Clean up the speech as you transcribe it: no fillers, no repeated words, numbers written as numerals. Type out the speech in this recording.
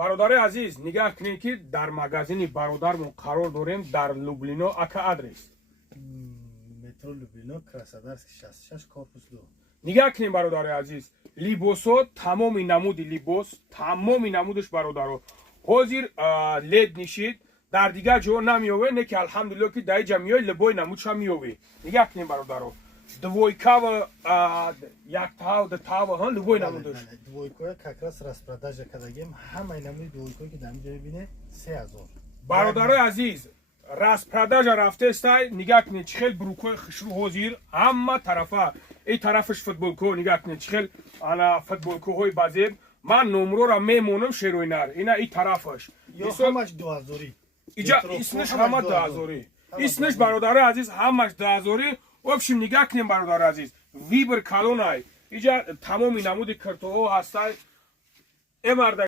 бародари азиз, нигоҳ кунед ки дар магазини бародармон қарор дорем дар Люблино. Ака адрес метро Люблино, Красодарский 66, корпус 2. нигоҳ кунед бародари азиз, либосо, тамоми намуди либос, тамоми намудаш бародаро ҳозир лед нишид, дар дигар ҷо намеёве, не ки алҳамдулилло ки дар иҷа меёй либои намудша меёве. нигоҳ кунед бародаро, двойкава, яктав, дтава, либои намудаш. Двойкоя как раз распродажа кардагем, ҳамаи намуди двойкои ки дар инҷо мебине 3000. бародарои азиз, распродажа рафтестай, нигоҳ кунед чӣ хел брукои хушрӯ ҳозир ҳама тарафа, ин тарафаш футболкаҳо нигоҳ кунед чӣ хел ана футболкаҳои базеб. Ман номрора мемонам шеройнар, ина ин тарафаш Ё ҳамаш 2000. иҷа исмаш ҳама 2000. исмаш бародарои азиз ҳамаш 2000. общем нигоҳ кунед бародарои азиз, вибр калонай, иҷа тамоми намуди картоҳо ҳастай.